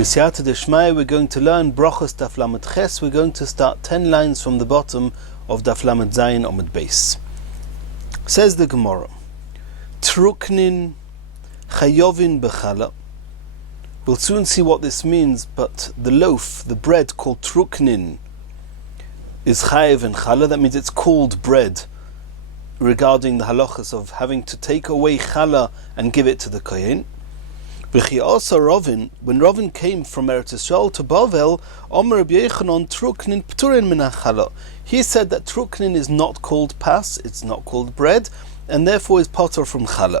B'siyata d'shmaya, we're going to learn Brachos Daf Lamed Ches. We're going to start 10 lines from the bottom of Daf Lamed Zayin Omid Beis. Says the Gemara, Truknin chayovin b'chala. We'll soon see what this means, but the loaf, the bread called truknin, is chayev in chala. That means it's called bread, regarding the halachas of having to take away chala and give it to the kohen. Also Rovin, when Rovin came from Eretz Yisrael to Bavel, Omer Rabbi Yochanan truknin pturin min chala. He said that truknin is not called pas, it's not called bread, and therefore is potter from chala.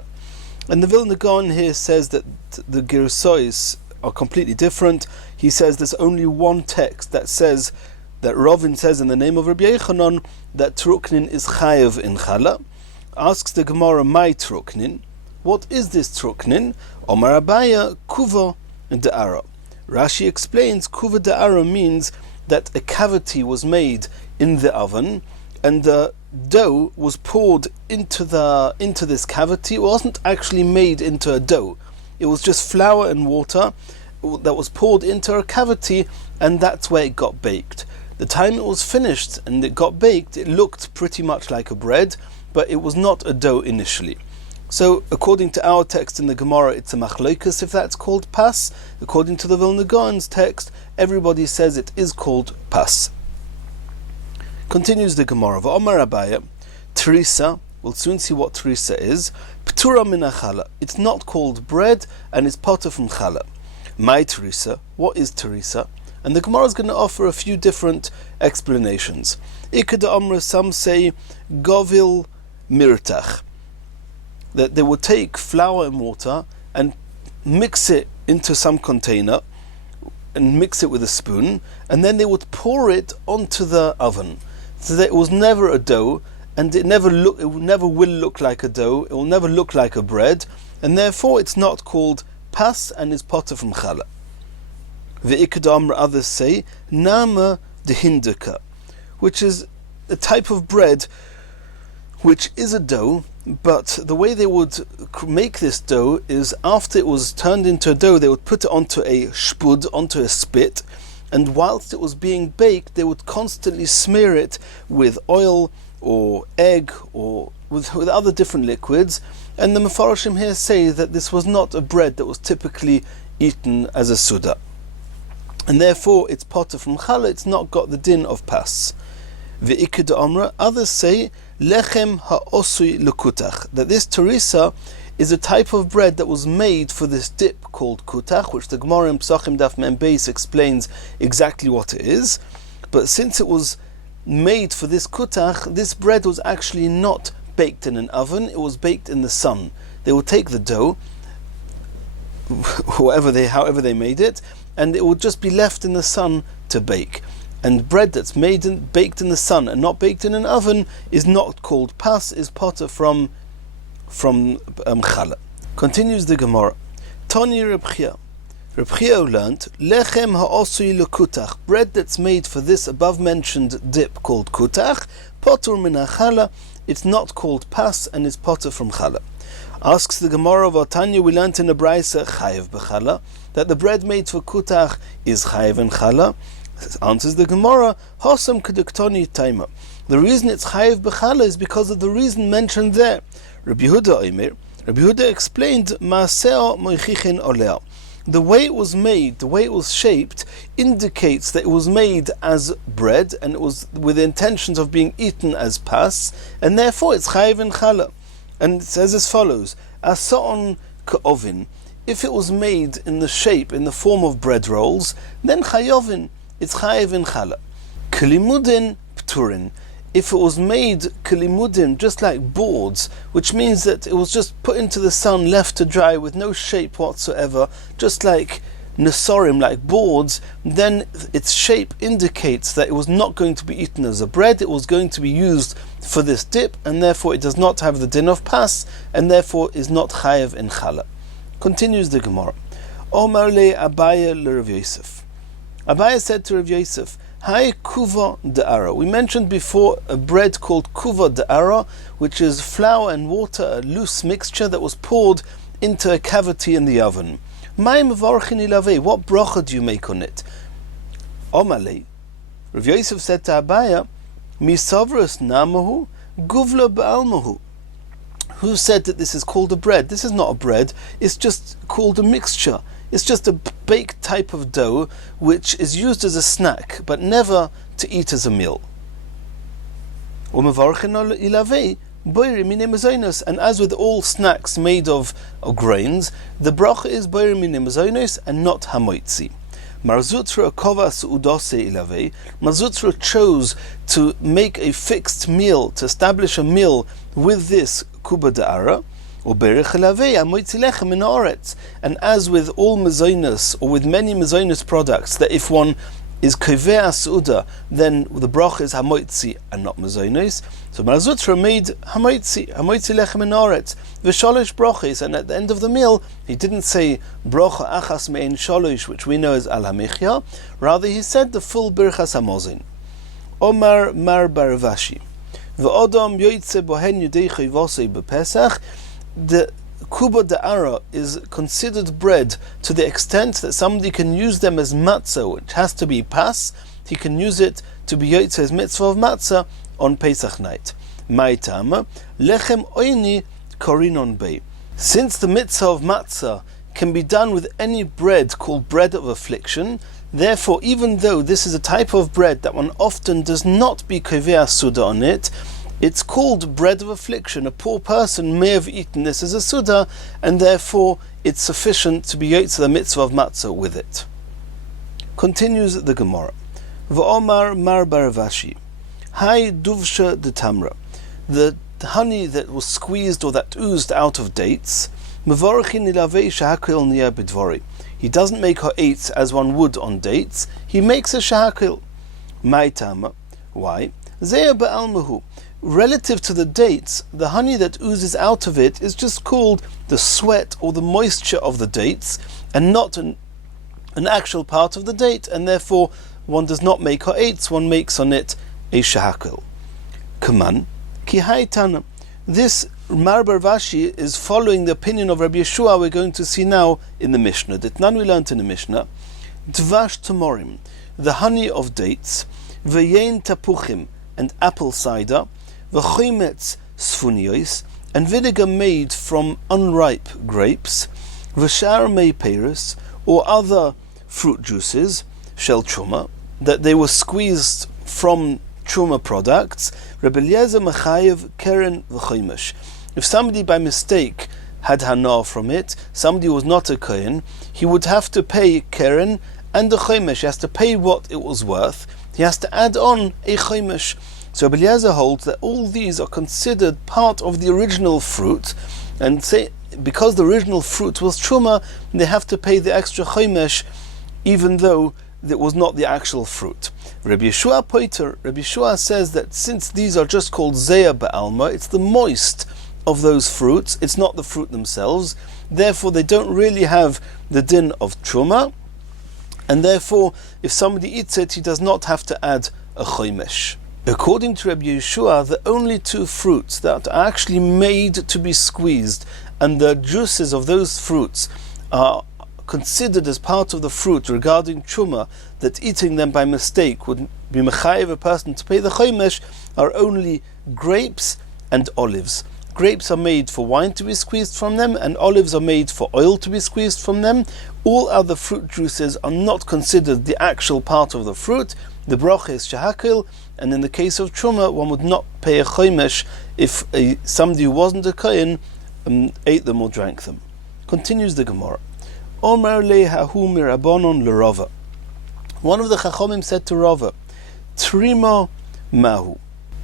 And the Vilna Gaon here says that the Girusois are completely different. He says there's only one text that says that Rovin says in the name of Rabbi Yochanan that truknin is chayev in chala. Asks the Gemara, my truknin, what is this truknin? Omar Abaya kuva da'ara. Rashi explains kuva da'ara means that a cavity was made in the oven and the dough was poured into this cavity. It wasn't actually made into a dough. It was just flour and water that was poured into a cavity, and that's where it got baked. The time it was finished and it got baked, it looked pretty much like a bread, but it was not a dough initially. So, according to our text in the Gemara, it's a machlokas if that's called pas. According to the Vilna Gaon's text, everybody says it is called pas. Continues the Gemara, V'omar Abaya, Teresa, we'll soon see what Teresa is, P'tura min chala. It's not called bread, and it's potter from chala. My Teresa, what is Teresa? And the Gemara is going to offer a few different explanations. Ikeda Amra, some say, Govil Mirtach, that they would take flour and water and mix it into some container and mix it with a spoon, and then they would pour it onto the oven, so that it was never a dough, and it never will look like a dough, it will never look like a bread, and therefore it's not called pas and is potter from chala. Ve'ikadam, others say nama dehindaka, which is a type of bread which is a dough, but the way they would make this dough is after it was turned into a dough, they would put it onto a shpud, onto a spit, and whilst it was being baked, they would constantly smear it with oil or egg or with other different liquids. And the Mefarshim here say that this was not a bread that was typically eaten as a suda, and therefore it's potter from chala, it's not got the din of pas. Ve'iked Amra, others say lechem ha'osui lekutach, that this teresa is a type of bread that was made for this dip called kutach, which the Gemara in Pesachim Daf Mem Beis explains exactly what it is. But since it was made for this kutach, this bread was actually not baked in an oven, it was baked in the sun. They would take the dough, however they made it, and it would just be left in the sun to bake. And bread that's baked in the sun and not baked in an oven is not called pas, is potter from chala. Continues the Gemara. Tani Reb Chia. Reb Chia learnt lechem ha'osui lekutach, bread that's made for this above mentioned dip called kutach, potter min chala. It's not called pas and is potter from chala. Asks the Gemara of Tanya, we learnt in the Braisa chayev b'chala, that the bread made for kutach is chayev in chala. Answers the Gemara, Hosam Keduktoni Taima. The reason it's chayev b'chala is because of the reason mentioned there. Rabbi Yehuda explained, Maaseo moichichin olea. The way it was made, the way it was shaped, indicates that it was made as bread and it was with the intentions of being eaten as pas, and therefore it's chayev in chala. And it says as follows: Asaon ke'ovin. If it was made in the shape, in the form of bread rolls, then chayovin. It's chayev in chala. Kelimudin pturin. If it was made kelimudin, just like boards, which means that it was just put into the sun, left to dry with no shape whatsoever, just like nesorim, like boards, then its shape indicates that it was not going to be eaten as a bread, it was going to be used for this dip, and therefore it does not have the din of pas, and therefore is not chayev in chala. Continues the Gemara. Omar le Abaya le Rav Yosef. Abaya said to Rav Yosef, Hai kuva da'ara. We mentioned before a bread called kuva da'ara, which is flour and water, a loose mixture that was poured into a cavity in the oven. What bracha do you make on it? Omale, Rav Yosef said to Abaya, Misavras namahu guvla ba'almahu. Who said that this is called a bread? This is not a bread, it's just called a mixture. It's just a baked type of dough which is used as a snack, but never to eat as a meal. And as with all snacks made of grains, the bracha is boire mine mazonos and not hamoitzi. Marzutra kovas udose ilave. Marzutra chose to make a fixed meal, to establish a meal with this kuba da'ara, or berich ilave hamoitzi lechem min haaretz. And as with all mazonos, or with many mazonos products, that if one is kovea suda, then the bracha is hamoitzi and not mazonos. So Marzutra made hamoitzi lechem min haaretz, v'shalosh brachos, and at the end of the meal he didn't say bracha achas me'en shalosh, which we know as al hamichya. Rather he said the full birchas hamazon. Omar mar baravashi, v'odam yoytze bohen yudei chayvosei b'pesach. The kuba da'ara is considered bread to the extent that somebody can use them as matzah, which has to be pas. He can use it to be yotzei's mitzvah of matzah on Pesach night. Ma'itama lechem oini korinon bei. Since the mitzvah of matzah can be done with any bread called bread of affliction, therefore even though this is a type of bread that one often does not be kovea suda on it, it's called bread of affliction. A poor person may have eaten this as a suda, and therefore it's sufficient to be yotzei the mitzvah of matzah with it. Continues the Gemara. V'omar mar baravashi, hai duvsha de tamra. The honey that was squeezed or that oozed out of dates. Mevorachin ilavei shahakil niya bidvori. He doesn't make ha'etz as one would on dates. He makes a shahakil. Ma'itama. Why? Zeya ba'almahu. Relative to the dates, the honey that oozes out of it is just called the sweat or the moisture of the dates, and not an actual part of the date, and therefore one does not make ha'etz, one makes on it a shahakil. Kaman, ki haitana. This Mar Barvashi is following the opinion of Rabbi Yeshua we're going to see now in the Mishnah. That none we learnt in the Mishnah. Dvash tamorim, the honey of dates, v'yein tapuchim, and apple cider, v'chometz sfuniyos, and vinegar made from unripe grapes, v'shar mei peris, or other fruit juices, shel truma, that they were squeezed from truma products. Rebbe Eliezer mechayev keren v'chomesh. If somebody by mistake had hana from it, somebody who was not a kohen, he would have to pay keren and a chomesh. He has to pay what it was worth. He has to add on a chomesh. So Rebbe Eliezer holds that all these are considered part of the original fruit, and say because the original fruit was truma, they have to pay the extra chomesh, even though it was not the actual fruit. Rabbi Yeshua Poiter, Rabbi Yeshua says that since these are just called zeya ba'alma, it's the moist of those fruits, it's not the fruit themselves, therefore they don't really have the din of truma, and therefore if somebody eats it, he does not have to add a chomesh. According to Rabbi Yeshua, the only two fruits that are actually made to be squeezed, and the juices of those fruits are considered as part of the fruit regarding truma, that eating them by mistake would be mechayev a person to pay the chomesh, are only grapes and olives. Grapes are made for wine to be squeezed from them, and olives are made for oil to be squeezed from them. All other fruit juices are not considered the actual part of the fruit. The bracha is shahakil, and in the case of truma, one would not pay a chomesh if somebody who wasn't a kohen ate them or drank them. Continues the Gemara. Omer le hahu mirabonon l'Rava. One of the Chachomim said to Rava, Trima mahu.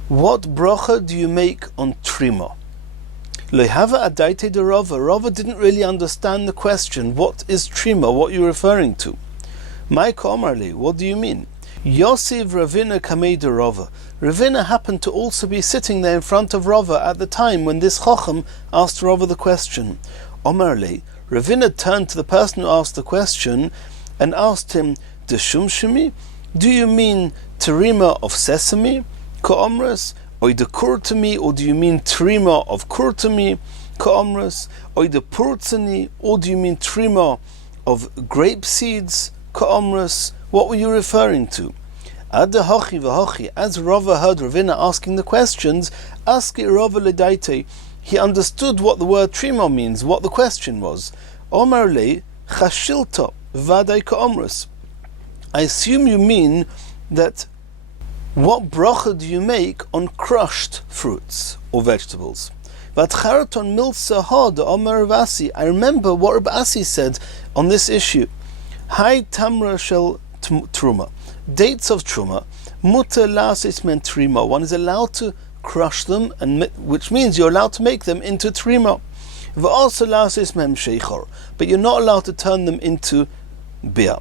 What bracha do you make on trima? Lehava adaite de Rava. Rava didn't really understand the question. What is trima? What are you referring to? Maika Omerle, what do you mean? Yosiv Ravina kamei de Rava. Ravina happened to also be sitting there in front of Rava at the time when this Chacham asked Rava the question. Omerle, Ravina turned to the person who asked the question and asked him, Deshum shemi? Do you mean terima of sesame? Ka'omras? Or the kurtami? Or do you mean terima of kurtami? Ka'omras? Or the purtzani? Or do you mean terima of grape seeds, ka'omrus, what were you referring to? Adda hochi v'hochi, as Rava heard Ravina asking the questions, ask it Rava ledaite, he understood what the word trima means, what the question was. Omar le chashilta v'adai ka'omrus. I assume you mean that what bracha do you make on crushed fruits or vegetables? Vatcharaton milsa hod Omar Ravasi. I remember what Ravasi said on this issue. Hai tamra shel truma. Dates of truma. Mutter lasis men trima. One is allowed to crush them, and which means you're allowed to make them into trima. V'also lasis men sheichor. But you're not allowed to turn them into beer.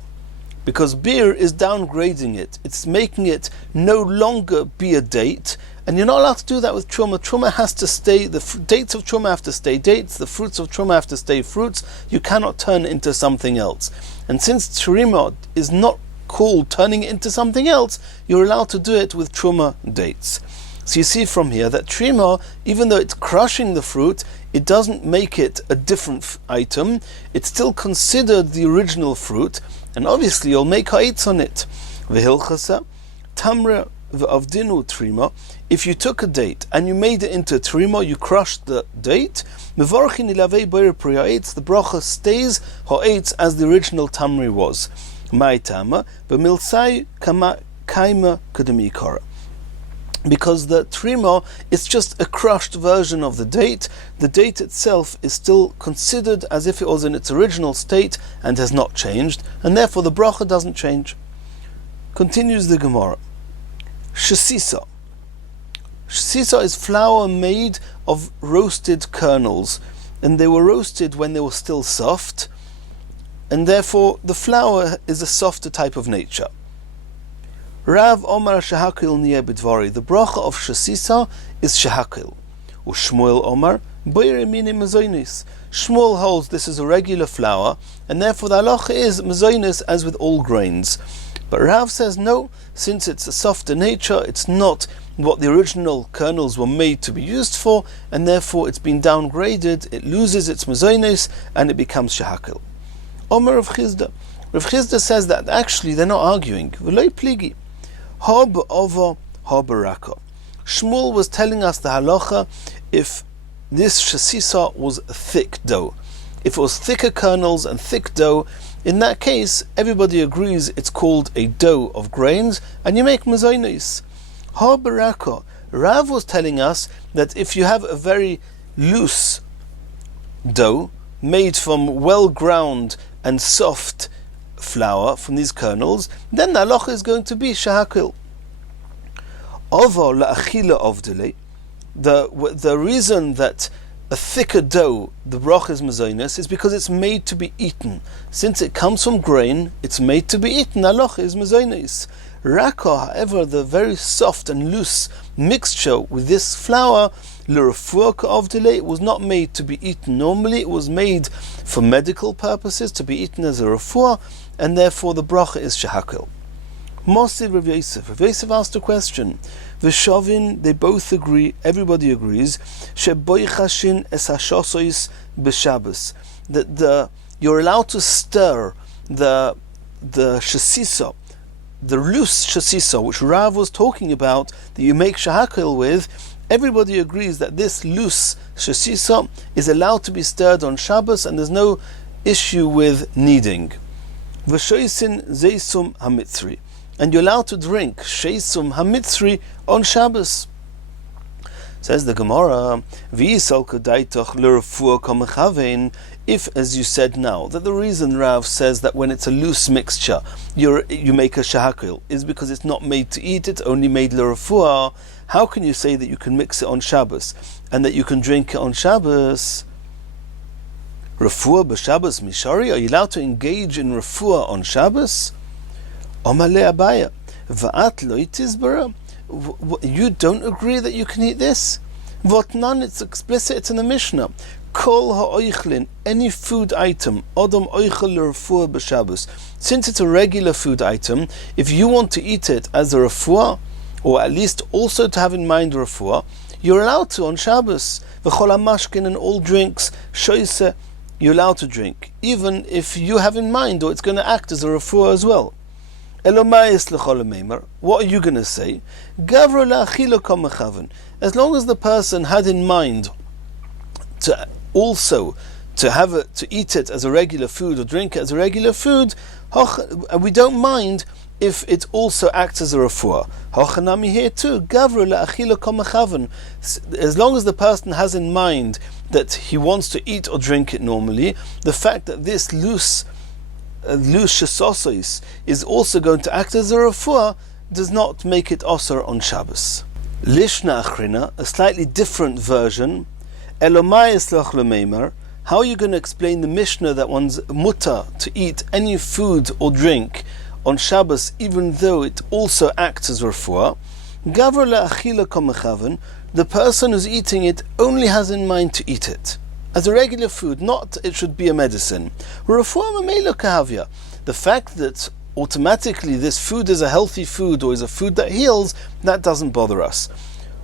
Because beer is downgrading it. It's making it no longer be a date. And you're not allowed to do that with truma. Truma has to stay, the dates of truma have to stay dates, the fruits of truma have to stay fruits. You cannot turn it into something else. And since truma is not called turning it into something else, you're allowed to do it with truma dates. So you see from here that trima, even though it's crushing the fruit, it doesn't make it a different item. It's still considered the original fruit, and obviously you'll make ha'itz on it. V'hilchasa, tamra v'avdinu trima. If you took a date and you made it into trima, you crushed the date, mevarchin ilavei boyer pri'a'etz, the bracha stays ha'etz as the original tamri was. Ma'itama, v'milsai kama kaima kademikara. Because the trima is just a crushed version of the date. The date itself is still considered as if it was in its original state and has not changed, and therefore the bracha doesn't change. Continues the Gemara. Shesisa. Shesisa is flour made of roasted kernels, and they were roasted when they were still soft, and therefore the flour is a softer type of nature. Rav Omar Shehakil Niyeh B'dvari. The bracha of Shesisa is Shehakil. U'Shmuel Omar Boyer Mini Mezoinis. Shmuel holds this is a regular flour, and therefore the halacha is mezoinis as with all grains. But Rav says no, since it's a softer nature, it's not what the original kernels were made to be used for, and therefore it's been downgraded, it loses its mezoinis, and it becomes Shehakil. Omar Rav Chizda. Rav Chizda says that actually they're not arguing. V'loi pligi. Hob over hobaraka. Shmuel was telling us the halacha if this shesisa was thick dough. If it was thicker kernels and thick dough, in that case, everybody agrees it's called a dough of grains, and you make mezoinis. Hobaraka. Rav was telling us that if you have a very loose dough made from well ground and soft flour from these kernels, then the halacha is going to be shehakil. Over la'achila ovdele, the reason that a thicker dough, the bracha is mezoinis, is because it's made to be eaten. Since it comes from grain, it's made to be eaten. Halacha is mezoinis. Raka, however, the very soft and loose mixture with this flour, l'refuah ovdele, it was not made to be eaten. Normally, it was made for medical purposes, to be eaten as a refuah, and therefore the bracha is shehakil. Mosi Rav Yosef. Rav Yosef asked a question. V'shavin, they both agree, everybody agrees, sheboichashin es hashosois b'Shabbos, that you're allowed to stir the shesisa, the loose shesisa, which Rav was talking about, that you make shehakil with. Everybody agrees that this loose shesisa is allowed to be stirred on Shabbos, and there's no issue with kneading. V'shoisin zeisum hamitzri, and you're allowed to drink sheisum hamitzri on Shabbos. Says the Gemara, v'yisal kadaitoch l'refuah kamechavein. If, as you said now, that the reason Rav says that when it's a loose mixture, you make a shehakil, is because it's not made to eat, it's only made l'refuah. How can you say that you can mix it on Shabbos and that you can drink it on Shabbos? Refuah b'Shabbos mishari? Are you allowed to engage in refuah on Shabbos? Omale Abaya, va'at lo tizbara. You don't agree that you can eat this? Votnan, it's explicit, it's in the Mishnah. Kol ha'oichlin, any food item, odom oichel l'refuah b'Shabbos. Since it's a regular food item, if you want to eat it as a refuah, or at least also to have in mind refuah, you're allowed to on Shabbos. V'chol ha'mashkin, and all drinks, shoise, you're allowed to drink. even if you have in mind, or it's going to act as a refuah as well. What are you going to say? As long as the person had in mind to also to eat it as a regular food or drink it as a regular food, we don't mind if it also acts as a refuah. Hochanami here too. As long as the person has in mind that he wants to eat or drink it normally, the fact that this loose shesosos is also going to act as a refuah does not make it osur on Shabbos. Lishna achrina, a slightly different version. Elomai eslach lemeimar. How are you going to explain the Mishnah that one's mutter to eat any food or drink on Shabbos, even though it also acts as refuah? Gavra le'achila kamechaven. The person who's eating it only has in mind to eat it as a regular food, not it should be a medicine. Refuah mamela kahavya. The fact that automatically this food is a healthy food or is a food that heals, that doesn't bother us.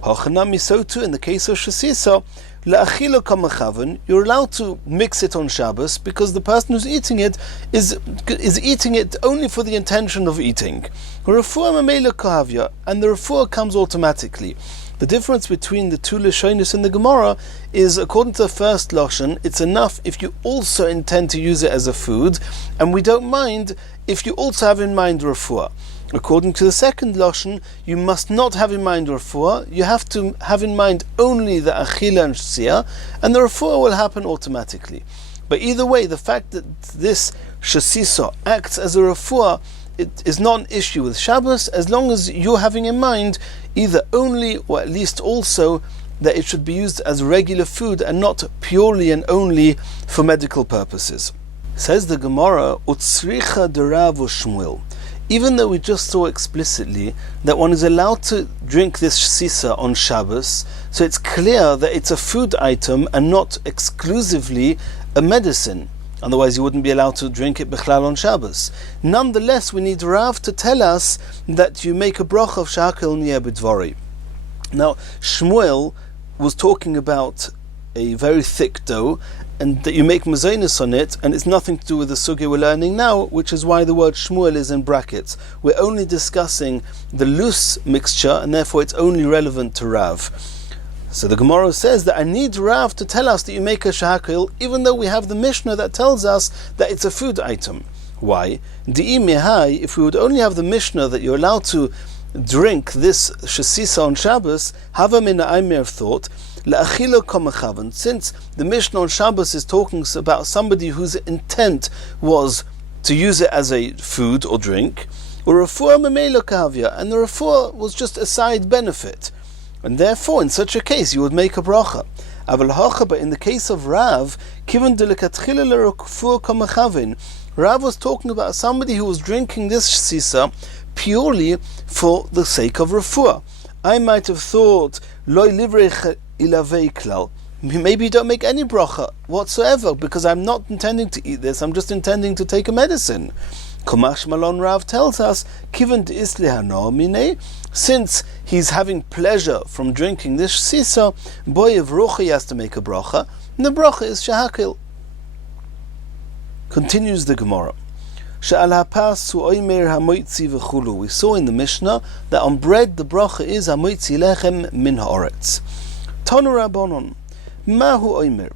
Hachanami so too in the case of shasisa. You're allowed to mix it on Shabbos because the person who's eating it is eating it only for the intention of eating. And the refuah comes automatically. The difference between the two lashonos in the Gemara is, according to the first lashon, it's enough if you also intend to use it as a food, and we don't mind if you also have in mind refuah. According to the second lashon, you must not have in mind refuah. You have to have in mind only the achila and shasiyah, and the refuah will happen automatically. But either way, the fact that this shasisa acts as a refuah, it is not an issue with Shabbos, as long as you're having in mind either only or at least also that it should be used as regular food and not purely and only for medical purposes. Says the Gemara, Utsricha derav Shmuel. Even though we just saw explicitly that one is allowed to drink this sisa on Shabbos, so it's clear that it's a food item and not exclusively a medicine. Otherwise you wouldn't be allowed to drink it bichlal on Shabbos. Nonetheless, we need Rav to tell us that you make a bracha of shahakil niyeh b'dvari. Now, Shmuel was talking about a very thick dough, and that you make mazonos on it, and it's nothing to do with the sugya we're learning now, which is why the word Shmuel is in brackets. We're only discussing the loose mixture, and therefore it's only relevant to Rav. So the Gemara says that I need Rav to tell us that you make a shahakil, even though we have the Mishnah that tells us that it's a food item. Why? Di'i mehai, if we would only have the Mishnah that you're allowed to drink this shasisa on Shabbos, hava min ha'aymer thought, since the Mishnah on Shabbos is talking about somebody whose intent was to use it as a food or drink, and the refuah was just a side benefit, and therefore in such a case you would make a bracha. But in the case of Rav, Rav was talking about somebody who was drinking this sisa purely for the sake of refuah. I might have thought maybe you don't make any bracha whatsoever because I'm not intending to eat this, I'm just intending to take a medicine. Kumash Malon Rav tells us, since he's having pleasure from drinking this sisa, boy of rucha, he has to make a bracha, and the bracha is shahakil. Continues the Gemara. We saw in the Mishnah that on bread the bracha is hamoitzi lechem min haaretz. Tanu Rabbanon, mahu oimer.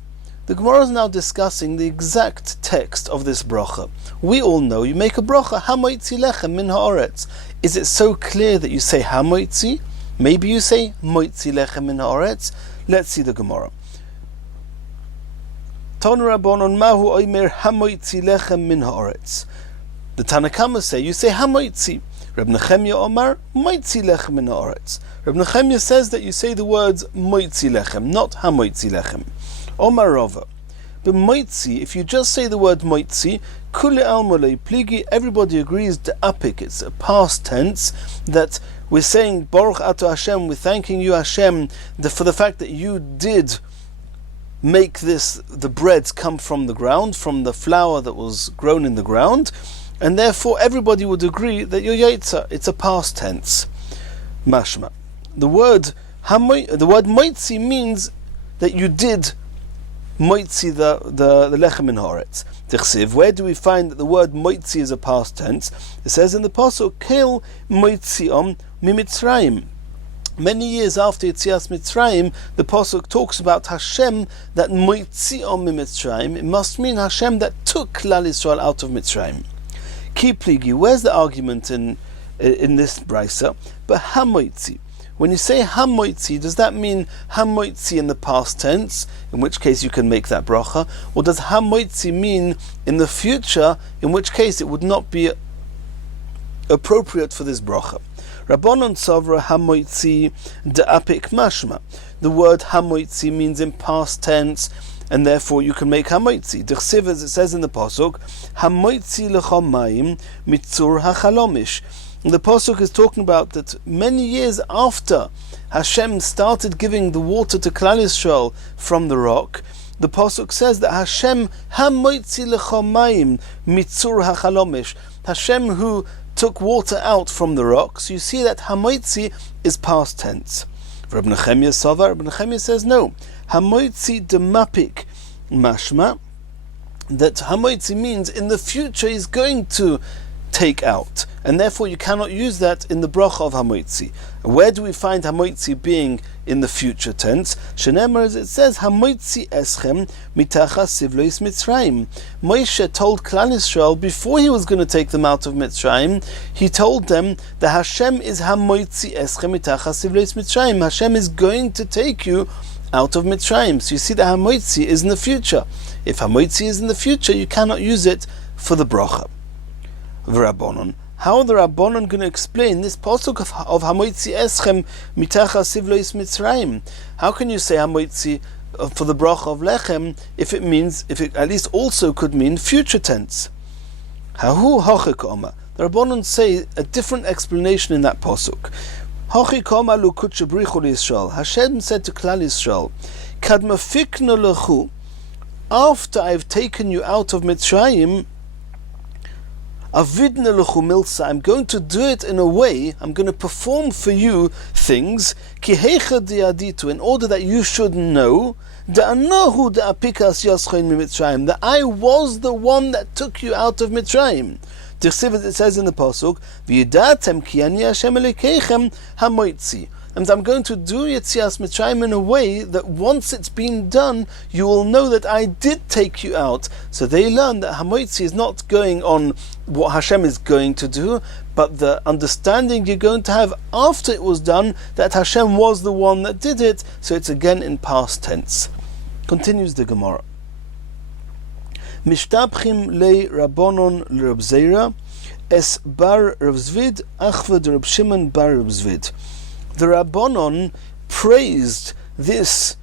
The Gemara is now discussing the exact text of this bracha. We all know you make a bracha hamoitzi lechem min haaretz. Is it so clear that you say hamoitzi? Maybe you say moitzi lechem min haaretz. Let's see the Gemara. Tanu Rabbanon, mahu oimer hamoitzi lechem min haaretz. The Tanakhama say, you say hamoitzi. Reb Nechemya Omar, moitzi lechem min haaretz. Reb Nechemya says that you say the words moitzi lechem, not hamoitzi lechem. Omar Rava. But moitzi, if you just say the word moitzi, kule almolei pligi, everybody agrees to apik. It's a past tense that we're saying Baruch Ato Hashem, we're thanking you Hashem for the fact that you did make the breads come from the ground, from the flour that was grown in the ground, and therefore everybody would agree that you're yaitza. It's a past tense. Mashma. The word moitzi means that you did moitzi the lechem in haaretz. Tichsiv, where do we find that the word moitzi is a past tense? It says in the pasuk, kel moitziom mimitzrayim. Many years after Yetzias Mitzrayim, the pasuk talks about Hashem that moitziom mimitzrayim. It must mean Hashem that took Klal Yisrael out of Mitzrayim. Ki pligi, where's the argument in this brisa? But hamoitzi. When you say hamoitzi, does that mean hamoitzi in the past tense, in which case you can make that bracha, or does hamoitzi mean in the future, in which case it would not be appropriate for this bracha? Rabbanon Savra hamoitzi de'apik mashma. The word hamoitzi means in past tense, and therefore you can make hamoitzi. Dechsiv, as it says in the pasuk, hamoitzi lechomayim mitzur hachalomish. The pasuk is talking about that many years after Hashem started giving the water to Klal Yisrael from the rock, the pasuk says that Hashem hamoitzi lechomayim mitzur hachalomish. Hashem who took water out from the rock. So you see that hamoitzi is past tense. Rabbi Nechemia Sava, Rabbi Nechemia says no. Hamoitzi demapik mashma, that hamoitzi means in the future he's going to take out, and therefore you cannot use that in the bracha of hamoitzi. Where do we find hamoitzi being in the future tense? Shenemar, as it says, hamoitzi eschem mitachas sivlois Mitzrayim. Moshe told Klal Yisrael before he was going to take them out of Mitzrayim, he told them that Hashem is hamoitzi eschem mitachas sivlois Mitzrayim. Hashem is going to take you out of Mitzrayim. So you see that hamoitzi is in the future. If hamoitzi is in the future, you cannot use it for the bracha. V'Rabbanon. How are the Rabbanon going to explain this pasuk of hamoitzi eschem mitachas sivlois Mitzrayim? How can you say hamoitzi for the bracha of lechem if it at least also could mean future tense? Hahu hachik oma. The Rabbanon say a different explanation in that pasuk. Hachik oma lu kutchabrichu Yisrael. Hashem said to Klal Yisrael, kad mafikna lechu, after I've taken you out of Mitzrayim, avidna lechu milsa, I'm going to do it in a way, I'm going to perform for you things, ki heicha diaditu, in order that you should know, da'anahu da'apikas yaschoin mitzrayim, that I was the one that took you out of Mitzrayim. Tichsiv, as it says in the pasuk, v'yidatem ki ani Hashem elekeichem hamoitzi. And I'm going to do Yetzias Mitzrayim in a way that once it's been done, you will know that I did take you out. So they learn that hamoitzi is not going on what Hashem is going to do, but the understanding you're going to have after it was done, that Hashem was the one that did it. So it's again in past tense. Continues the Gemara. Mishtabchim le Rabbanon l'Rab Zeira, es bar Rav Zvid, achvad Rab Shimon bar Rab Zvid. The Rabbanon praised this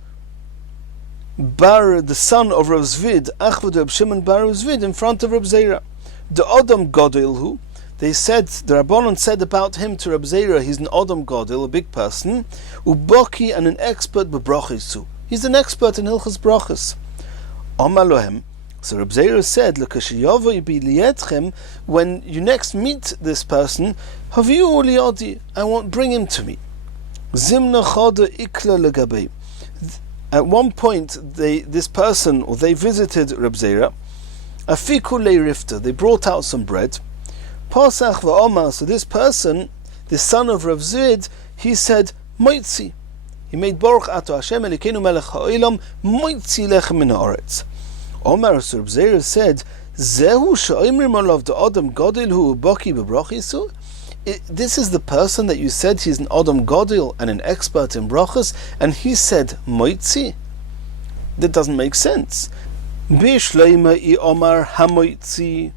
Bar, the son of Rav Zvid, Achvad Rab Shimon bar Rav Zvid, in front of Rab Zeira. The Adam Godilhu, the Rabbanon said about him to Rab Zeira, he's an Adam Godil, a big person, Uboki, and an expert b'brachis. He's an expert in Hilchas Brachas. Omalohem. So Rab Zeira said, when you next meet this person, Haviu liodi, I won't bring him to me. Zimna chada ikla legabei. At one point, they visited Reb Zeira. Afiku leirifta, they brought out some bread. Pasach va'omar, so this person, the son of Rav Zvid, he said, moitzi. He made Baruch ato Hashem Elokeinu melech ha'olam, moitzi lechem min haaretz. Omar, so Reb Zeira said, Zehu she'omrim alav the Adam Godil hu uboki b'brachisu. This is the person that you said he's an Adam Godil and an expert in brachas, and he said moitzi? That doesn't make sense. Bishleima I Omar hamoitzi.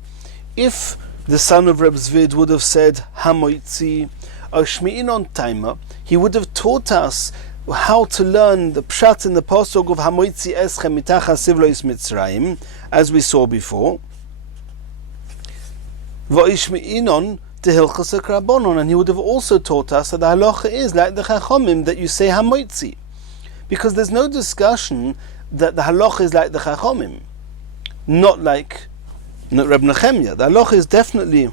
If the son of Reb Zvid would have said hamoitzi, Shmi'inon taima, he would have taught us how to learn the pshat in the pasuk of hamoitzi eschem mitachas sivlois Mitzrayim, as we saw before. V'ishmi'inon the Hilchas Rabbanon, and he would have also taught us that the halacha is like the Chachomim, that you say hamoitzi, because there's no discussion that the halacha is like the Chachomim, not Reb Nechemia. The halacha is definitely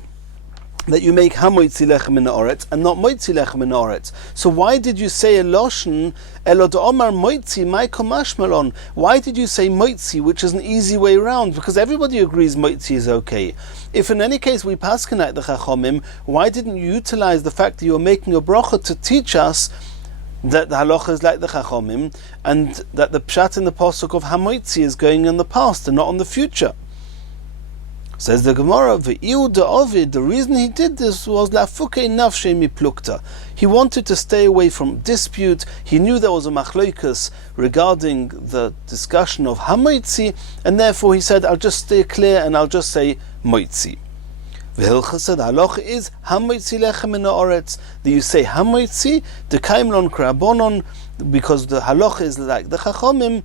that you make hamoitzi lechem in the oretz and not moitzi lechem in the oretz. So why did you say a loshen elod omar moitzi my komashmalon? Why did you say moitzi, which is an easy way around? Because everybody agrees moitzi is okay. If in any case we paskenite the chachomim, why didn't you utilize the fact that you were making a bracha to teach us that the halacha is like the chachomim, and that the pshat in the pasuk of hamoitzi is going in the past and not on the future? Says the Gemara, the reason he did this was la'fukei nafshei miplukta. He wanted to stay away from dispute. He knew there was a machloikas regarding the discussion of hamoitzi, and therefore he said, I'll just stay clear and I'll just say moitzi. V'hilcha said, halacha is hamoitzi lechem in ha'oretz. That you say hamoitzi, the kaimlon krabonon, because the halacha is like the chachomim,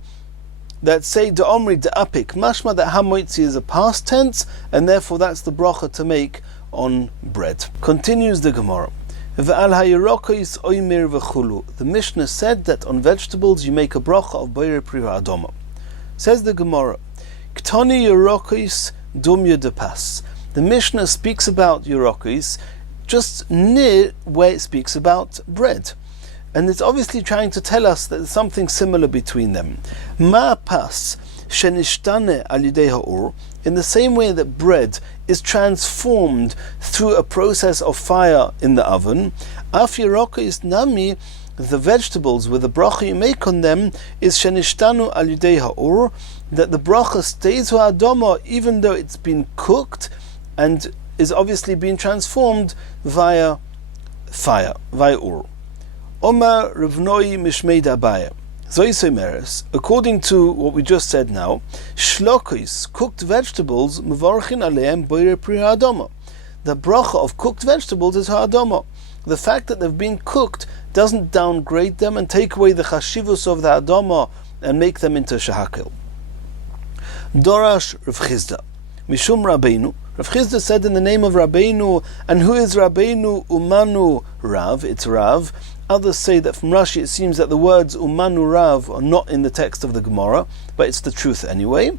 that say the omri de apik, mashma that hamoitzi is a past tense, and therefore that's the bracha to make on bread. Continues the Gemara. Ve'al hayirokos oimir v'chulu. The Mishnah said that on vegetables you make a bracha of boyer pri ha'adama. Says the Gemara, Ktoni yirokos dumya de pas. The Mishnah speaks about yirokos just near where it speaks about bread. And it's obviously trying to tell us that there's something similar between them. Ma pas shenishtane al yidei ha'or, in the same way that bread is transformed through a process of fire in the oven, af yirokos nami, the vegetables with the bracha you make on them is shenishtanu al yidei ha'or, that the bracha stays ha'adama even though it's been cooked and is obviously being transformed via fire, via ur. Omar Rivnoi Mishmei Dabaya. Zoisemeres, according to what we just said now, shlokis, cooked vegetables, mevarchin aleim boire pri ha'adama. The bracha of cooked vegetables is ha'adama. The fact that they've been cooked doesn't downgrade them and take away the chashivus of the adama and make them into shahakil. Dorash Rav Chizda, Mishum Rabbeinu. Rav Chizda said in the name of Rabbeinu, and who is Rabbeinu? Umanu Rav, it's Rav. Others say that from Rashi it seems that the words Umanu Rav are not in the text of the Gemara, but it's the truth anyway.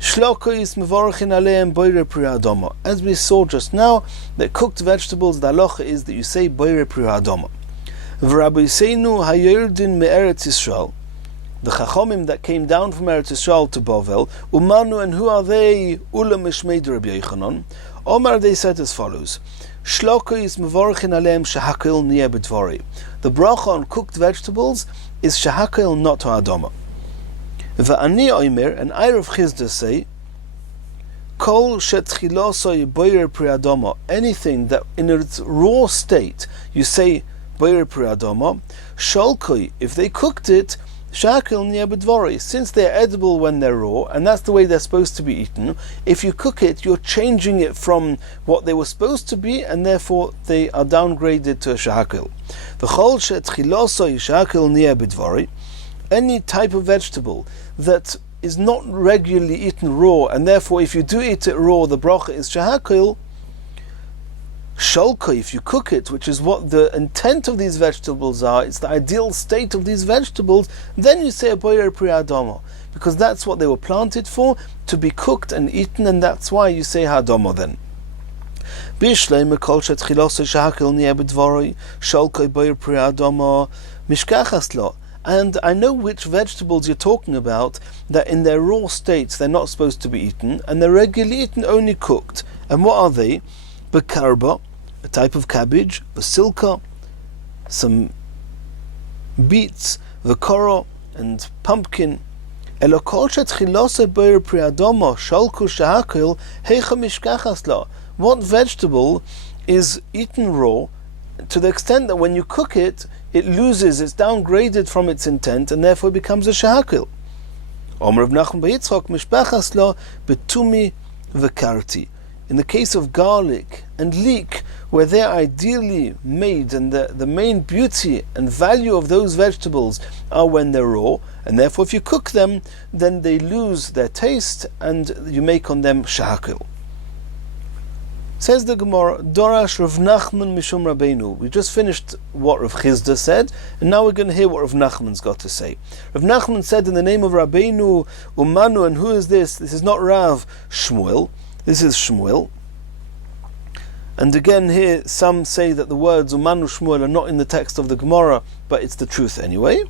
Shlokois mevorchin aleim boire pri ha'adama. As we saw just now, that cooked vegetables, the halacha is that you say boire pri ha'adama. V'rabbiseinu hayerdin me'eretz Yisrael. The chachomim that came down from Eretz Yisrael to Bavel, Umanu, and who are they? Ula mishmei de Rabbi Yochanan. Omar, they said as follows: Shlokois mevorchin aleim shahakil niyeh b'dvari. The bracha on cooked vegetables is shahakil, not ha'adama. Va'ani oimer, and I Rav Chizda say, Kol shetchilosoi boyer pri ha'adama. Anything that in its raw state you say boyer pri ha'adama, sholkoi, if they cooked it, shakil niyeh, since they're edible when they're raw, and that's the way they're supposed to be eaten. If you cook it, you're changing it from what they were supposed to be, and therefore they are downgraded to a shakil. V'chol she'tchilosoi shakil niyeh, any type of vegetable that is not regularly eaten raw, and therefore if you do eat it raw, the bracha is shahakil. Sholka, if you cook it, which is what the intent of these vegetables are, it's the ideal state of these vegetables, then you say a boyer pri ha'adama, because that's what they were planted for, to be cooked and eaten, and that's why you say ha'adama then. Bishleim kol shetchilos shahakil niyeh b'dvaroi, sholka boyer pri ha'adama, mishkachas lo. And I know which vegetables you're talking about, that in their raw states they're not supposed to be eaten, and they're regularly eaten only cooked. And what are they? Bekarba, a type of cabbage, basilka, some beets, v'koro, and pumpkin. What vegetable is eaten raw to the extent that when you cook it, it loses, it's downgraded from its intent, and therefore becomes a shahakil? In the case of garlic and leek, where they're ideally made, and the main beauty and value of those vegetables are when they're raw, and therefore if you cook them, then they lose their taste, and you make on them shahakil. Says the Gemara, Dorash Rav Nachman Mishum Rabbeinu. We just finished what Rav Chizda said, and now we're going to hear what Rav Nachman's got to say. Rav Nachman said in the name of Rabbeinu, Umanu, and who is this? This is not Rav, Shmuel. This is Shmuel. And again here, some say that the words Umanu Shmuel are not in the text of the Gemara, but it's the truth anyway.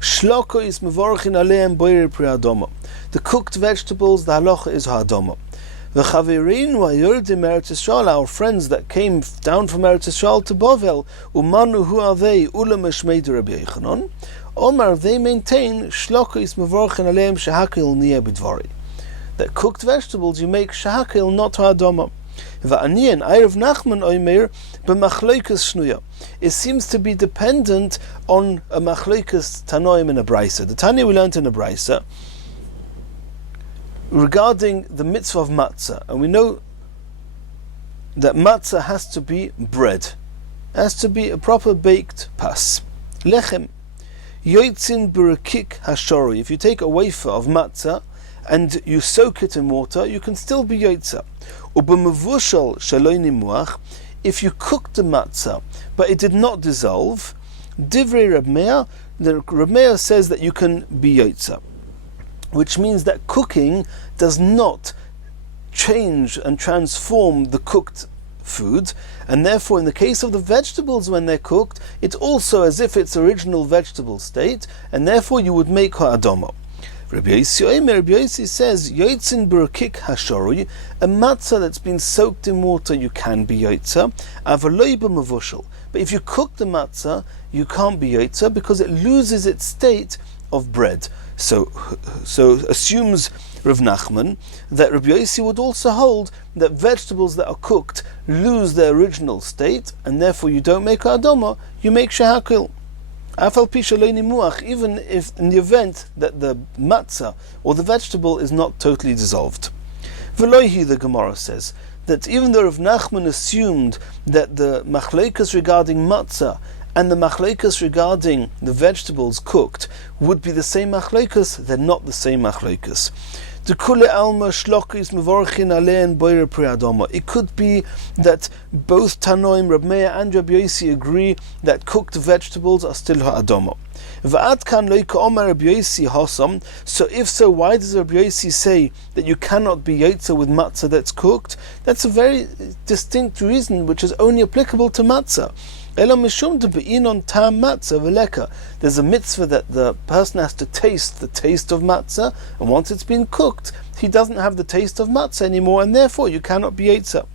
Shloko is mevorchin aleim boyer pri adoma. The cooked vegetables, the halacha is ha'adoma. V'chaverin v'yordim Eretz Yisrael, our friends that came down from Eretz Yisrael to Bovel, Umanu, who are they? Ulam eshmei de Rabbi Yochanan. Omar, they maintain Shloko is mevorchin aleim shehakil niyeh b'dvari. That cooked vegetables you make shehakil, not ha'adoma. Va'aniyan Erev Nachman Omer b'machloikas shnuya. It seems to be dependent on a machloikas tanoim in a brisa. The Tanya we learned in a brisa regarding the mitzvah of matzah, and we know that matzah has to be bread, has to be a proper baked pas. Lechem yoitzin burakik hashori. If you take a wafer of matzah and you soak it in water, you can still be yoitza. Ubemevushal shaloi nimuach. If you cooked the matzah but it did not dissolve, divrei Reb Meir, the Reb Meir says that you can be yoitza, which means that cooking does not change and transform the cooked food, and therefore in the case of the vegetables when they're cooked, it's also as if it's original vegetable state, and therefore you would make ha'adoma. Rabbi Yossi says, Yoitzin burakik hashorui, a matzah that's been soaked in water, you can be yoitza, avaloi b'mavushal. But if you cook the matzah, you can't be yoitza because it loses its state of bread. So assumes Rav Nachman that Rabbi Yossi would also hold that vegetables that are cooked lose their original state, and therefore you don't make ha'adoma, you make shehakil. Even if in the event that the matzah or the vegetable is not totally dissolved. Velohi, the Gemara says, that even though Rav Nachman assumed that the machleikas regarding matzah and the machleikas regarding the vegetables cooked would be the same machleikas, they're not the same machleikas. It could be that both Tanoim, Reb Meir and Rabbi Yossi agree that cooked vegetables are still ha'adoma. So if so, why does Rabbi Yossi say that you cannot be yotza with matzah that's cooked? That's a very distinct reason which is only applicable to matzah. There's a mitzvah that the person has to taste the taste of matzah, and once it's been cooked, he doesn't have the taste of matzah anymore, and therefore you cannot be yotza.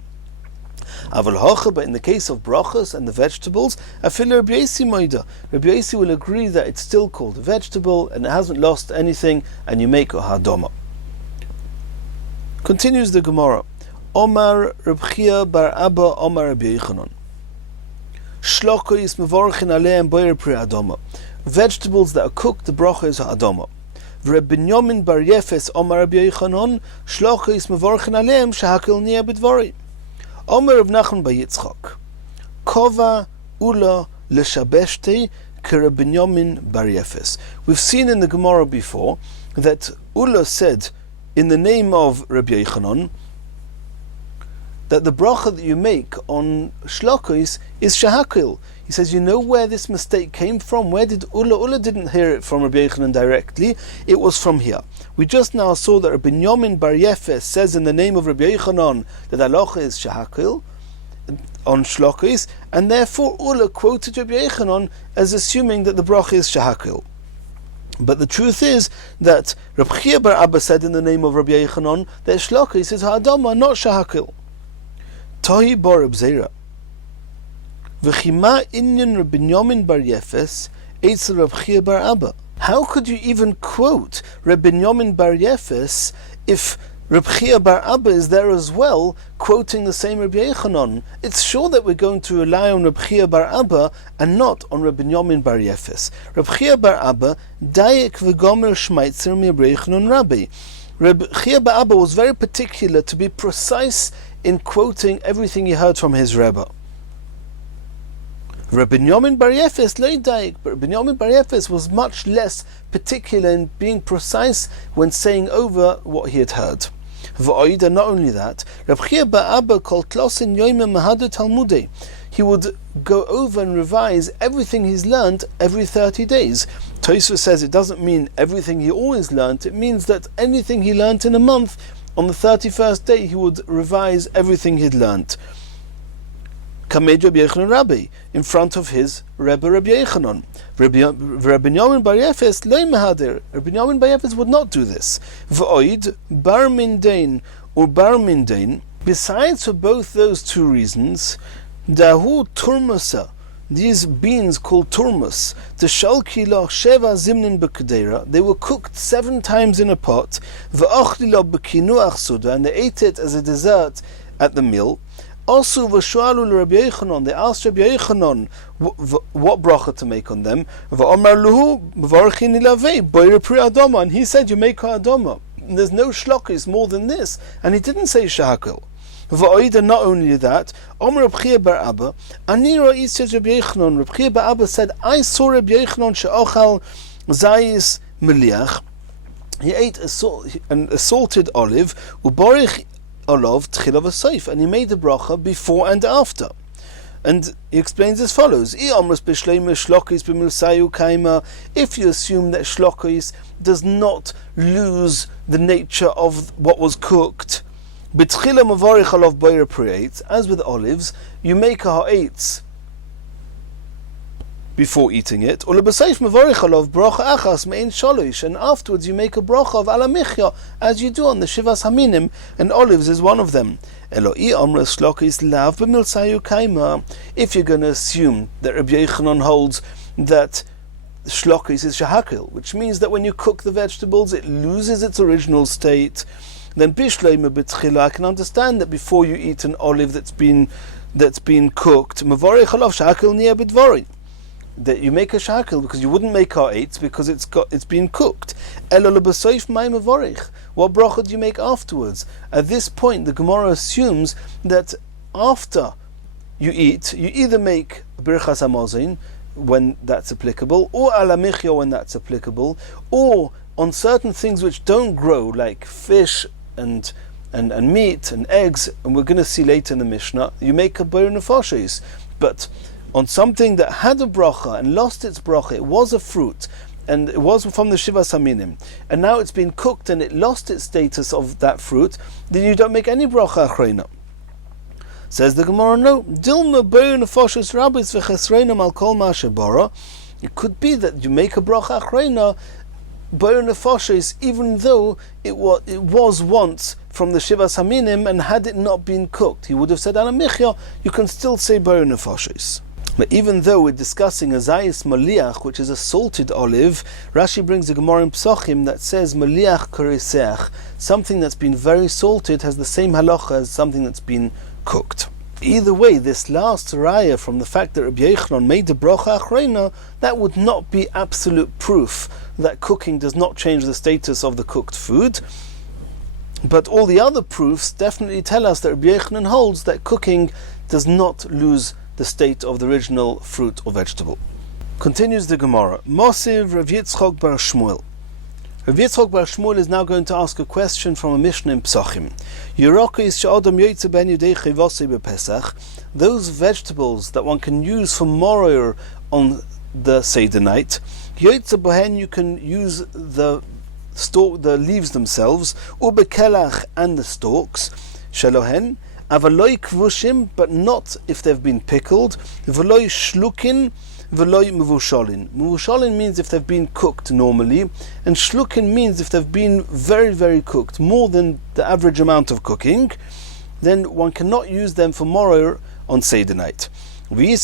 But in the case of brachos and the vegetables, Rabbi Yossi will agree that it's still called a vegetable and it hasn't lost anything, and you make a hadoma. Continues the Gemara. Omar Reb Chia bar Abba Omar Rabbi Yochanan. Vegetables that are cooked, the bracha is ha'adoma. Reb Binyamin bar Yefes Omar Rabbi Yochanan shlocho is mevorchin aleim shehakil niyeh b'dvari. Omar Rav Nachman bar Yitzchak kova ula leshabeshte Reb Binyamin bar Yefes. We've seen in the Gemara before that Ula said in the name of Rabbi Yochanan that the bracha that you make on shlokos is shehakil. He says, you know where this mistake came from? Where did Ula didn't hear it from Rabbi Yochanan directly, it was from here. We just now saw that Rabbi Binyamin bar Yefes says in the name of Rabbi Yochanan that halacha is shehakil on shlokos, and therefore Ula quoted Rabbi Yochanan as assuming that the bracha is shehakil. But the truth is that Reb Chia bar Abba said in the name of Rabbi Yochanan that shlokos is ha'adama, not shehakil. Tohi bar Reb Zera. V'chima inyan Reb Binyamin bar Yefes eitzel Reb Chia bar Abba. How could you even quote Reb Binyamin bar Yefes if Reb Chia bar Abba is there as well, quoting the same Rabbi Yochanan? It's sure that we're going to rely on Reb Chia bar Abba and not on Reb Binyamin bar Yefes. Reb Chia bar Abba dayek v'gomer shmeitzer mi Rabbi Yochanan Rabbi. Reb Chia bar Abba was very particular to be precise in quoting everything he heard from his Rebbe. Rabbi Binyamin bar Yefes lo daik, but Rabbi Binyamin bar Yefes was much less particular in being precise when saying over what he had heard. V'oida, not only that, Reb Chia bar Abba called klosin yoyme mahadu talmudei. He would go over and revise everything he's learned every 30 days. Tosfos says it doesn't mean everything he always learned, it means that anything he learned in a month, on the 31st day he would revise everything he'd learnt. Kamed Rabbi Yochanan Rabbi, in front of his Rebbe Rabbi Yochanan. Rabbi Binyamin Bar Yefes lei mehader. Rabbi Binyamin Bar Yefes would not do this. V'oid bar mindain or bar mindain. Besides, for both those two reasons, dahu turmusa, these beans called turmus, the shalkila sheva zimnin b'kedera, they were cooked 7 times in a pot, v'achlila b'kinuach suda, and they ate it as a dessert at the meal. Also, v'shualu l'Rabbi Yochanan, they asked Rabbi Yochanan what bracha to make on them. V'omar luhu b'varchin ilavei boire pri adama, and he said, you make adama. There's no shlokis more than this, and he didn't say shahakil. V'oida, not only that, Omer Reb Chia bar Abba, Ani ra'is said Rabbi Yochanan. Reb Chia bar Abba said, I saw Rabbi Yochanan she'ochal zayis meliach. He ate an assaulted olive, uborich olav tchila v'soif, and he made the bracha before and after. And he explains as follows: If you assume that shlokis does not lose the nature of what was cooked, as with olives, you make a ha'etz before eating it, and afterwards you make a bracha of alamichya, as you do on the shivas haminim, and olives is one of them. If you're going to assume that Rabbi Yochanan holds that shlokis is shahakil, which means that when you cook the vegetables it loses its original state, then bishleima b'tchila, I can understand that before you eat an olive that's been cooked, mavorich alav shahakil niya b'dvori, that you make a shahakil because you wouldn't make ha'etz because it's been cooked. Elo lebesoif mai mavorich. What bracha do you make afterwards? At this point, the Gemara assumes that after you eat, you either make birchas hamazon when that's applicable, or alamichya when that's applicable, or on certain things which don't grow, like fish and meat and eggs, and we're going to see later in the Mishnah, you make a boir nefashos. But on something that had a bracha and lost its bracha, it was a fruit, and it was from the shivas haminim, and now it's been cooked and it lost its status of that fruit, then you don't make any bracha achrona. Says the Gemara, no. Dilma boir nefashos rabbis v'chesreinim al kol ma shebara. It could be that you make a bracha achrona boir nefashos, even though it was once from the shivas haminim, and had it not been cooked, he would have said alamichya. You can still say boir nefashos. But even though we're discussing a zayis maliach, which is a salted olive, Rashi brings a Gemara in Psachim that says maliach kariseach, something that's been very salted has the same halacha as something that's been cooked. Either way, this last raya from the fact that Rabbi Yochanan made the bracha achrona, that would not be absolute proof that cooking does not change the status of the cooked food. But all the other proofs definitely tell us that Rabbi Yochanan holds that cooking does not lose the state of the original fruit or vegetable. Continues the Gemara. Mosiv Rav Yitzchak bar Shmuel. Rav Yitzchak bar Shmuel is now going to ask a question from a Mishnah in Psachim. Those vegetables that one can use for moror on the Seder night, you can use the leaves themselves, ubekelach, and the stalks, shalohen, avaloi kvushim, but not if they've been pickled, veloi shlukin, veloi mevushalin. Mevushalin means if they've been cooked normally, and shlukin means if they've been very, very cooked, more than the average amount of cooking, then one cannot use them for moror on Seder night. According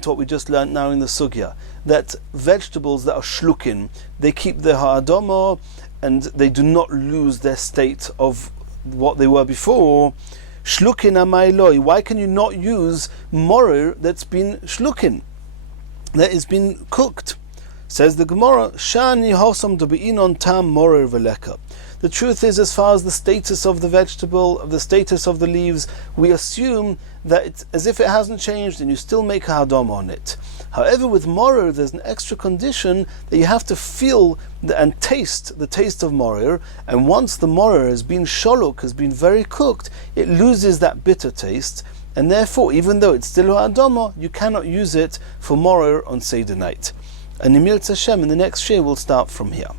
to what we just learned now in the sugya, that vegetables that are shlukin, they keep their ha'adama and they do not lose their state of what they were before. Shlukin amayloi. Why can you not use moror that's been shlukin, that has been cooked? Says the Gemara, Shani hosam dobi'inon tam moror veleka. The truth is, as far as the status of the vegetable, of the status of the leaves, we assume that it's as if it hasn't changed and you still make a hadam on it. However, with moror, there's an extra condition that you have to feel and taste the taste of moror, and once the moror has been sholuk, has been very cooked, it loses that bitter taste, and therefore, even though it's still hadama, you cannot use it for moror on Seder night. And Nimir Hashem, in the next shir, we'll start from here.